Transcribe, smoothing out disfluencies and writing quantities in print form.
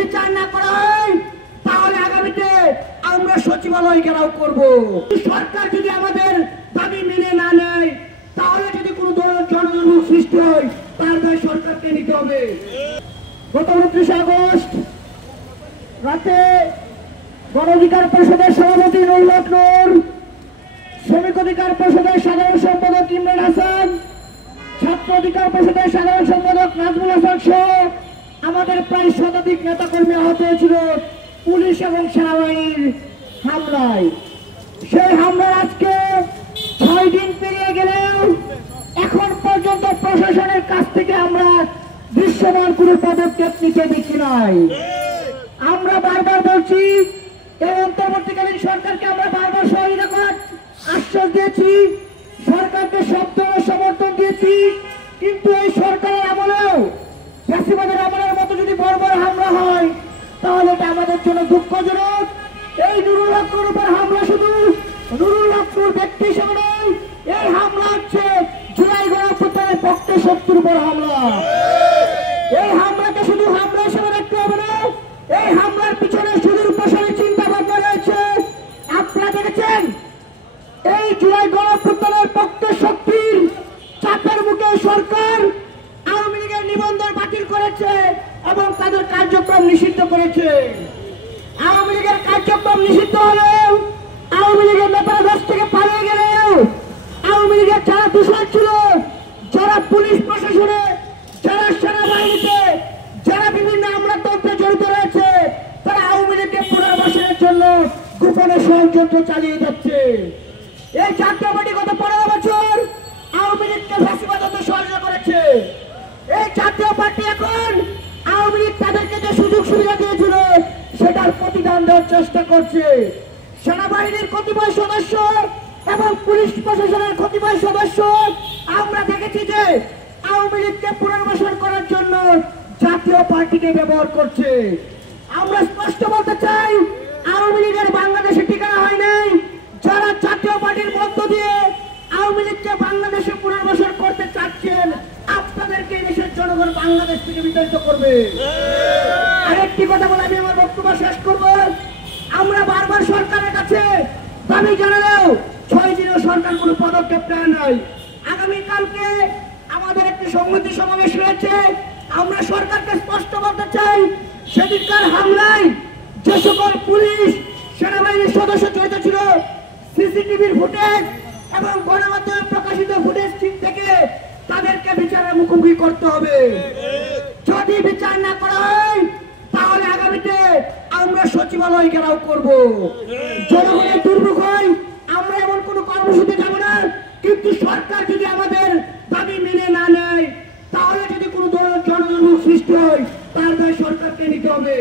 বিচার না করা হয় তাহলে আগামীতে আমরা সচিবালয় ঘেরাও করব। সরকার যদি আমাদের দাবি মেনে না নেয় তাহলে যদি কোনো জনদুর্ভোগ সৃষ্টি হয় তার দায় সরকারকে নিতে হবে। গত 29 আগস্ট রাতে গণ অধিকার পরিষদের সভাপতি নুরুল হক নূর, শ্রমিক অধিকার পরিষদের সাধারণ সম্পাদক ইমরান হাসান, ছাত্র অধিকার পরিষদের সাধারণ সম্পাদক নাজমুল হাসান সহ আমাদের প্রায় শতাধিক নেতাকর্মী আহত হয়েছিল পুলিশ এবং সেনাবাহিনীর হামলায়। সেই হামলার আজকে 6 দিন পেরিয়ে গেলেও এখন পর্যন্ত প্রশাসনের কাছ থেকে আমরা দৃশ্যমান কোনো পদক্ষেপ নিতে দেখি নাই। আমরা বারবার বলছি, এই অন্তর্বর্তীকালীন সরকারকে আমরা বারবার সহযোগিতা করার আশ্বাস দিয়েছি, সরকারকে শব্দ সমর্থন দিয়েছি, কিন্তু এই সরকারের আমলেও ফ্যাসিবাদের আমলের মতো যদি বড় বড় হামলা হয় তাহলে এটা আমাদের জন্য দুঃখজনক। এই নুরুল হক নূর উপর হামলা শুধু নুরুল হক নূর ব্যক্তি হিসেবে নয়, এই হামলা হচ্ছে জুলাই গণঅভ্যুত্থানের পক্ষে শত্রুর উপর হামলা। এই হামলাকে শুধু হামলা হিসেবে দেখতে হবে না, এই হামলার পিছনে সুদূর প্রসারী চিন্তা ভাবনা রয়েছে। আপনারা দেখেছেন এই জুলাই গণঅভ্যুত্থানের পক্ষে শক্তির চাপের মুখে সরকার আওয়ামী লীগের নিবন্ধন বাতিল করেছে এবং তাদের কার্যক্রম নিষিদ্ধ করেছে। আওয়ামী লীগের কার্যক্রম নিষিদ্ধ হলেও, আওয়ামী লীগের নেতারা দেশ থেকে পালিয়ে গেলেও, আওয়ামী লীগের যারা দূষণ ছিল, যারা পুলিশ প্রশাসনে, যারা সেনাবাহিনীতে, যারা বিভিন্ন আমলাতন্ত্রে জড়িত রয়েছে, তারা আওয়ামী লীগকে পুনর্বাসনের জন্য গোপনে ষড়যন্ত্র চালিয়ে যাচ্ছে। এই জাতীয় পার্টি গত 15 বছর আওয়ামী লীগকে ফ্যাসিবাদ হতে সহযোগিতা করেছে। এই জাতীয় পার্টি এখন আওয়ামী লীগ তাদেরকে যে সুযোগ সুবিধা দিয়েছিল সেটার প্রতিদান দেওয়ার চেষ্টা করছে। সেনাবাহিনীর কতিপয় সদস্য এবং পুলিশ প্রশাসনের কতিপয় সদস্য আমরা দেখেছি যে আওয়ামী লীগকে পুনর্বাসন করার জন্য জাতীয় পার্টিকে ব্যবহার করছে। আমরা স্পষ্ট বলতে চাই, আওয়ামী লীগের বাংলাদেশে ঠিকানা হয় নাই। যারা জাতীয় পার্টির মধ্য দিয়ে আওয়ামী লীগকে বাংলাদেশে পুনর্বাসন করতে চাচ্ছেন, আপনাদেরকে দেশের জনগণ বাংলাদেশ থেকে বিতাড়িত করবে। আরেকটি কথা বলে আমি আমার বক্তব্য শেষ করব। আমরা বারবার সরকারের কাছে দাবি জানালেও 6 দিনও সরকার কোনো পদক্ষেপ নেয় নাই। আগামীকালকে আমাদের একটি সংহতি সমাবেশ রয়েছে। আমরা সরকারকে স্পষ্ট বলতে চাই, সেদিনকার হামলায় যে সকল পুলিশ সেনাবাহিনীর সদস্য জড়িত ছিল, সিসিটিভির ফুটেজ এবং গণমাধ্যমে প্রকাশিত ফুটেজ থেকে তাদেরকে বিচারের মুখোমুখি করতে হবে। যদি বিচার না করা হয় তাহলে আগামীতে আমরা সচিবালয় ঘেরাও করব। জনগণের দুর্ভোগ হয়, আমরা এমন কোনো কর্মসূচিতে যাব না, কিন্তু সরকার যদি আমাদের দাবি মেনে না নেয় তাহলে যদি কোনো জনদুর্ভোগ সৃষ্টি হয় তার দায় সরকারকে নিতে হবে।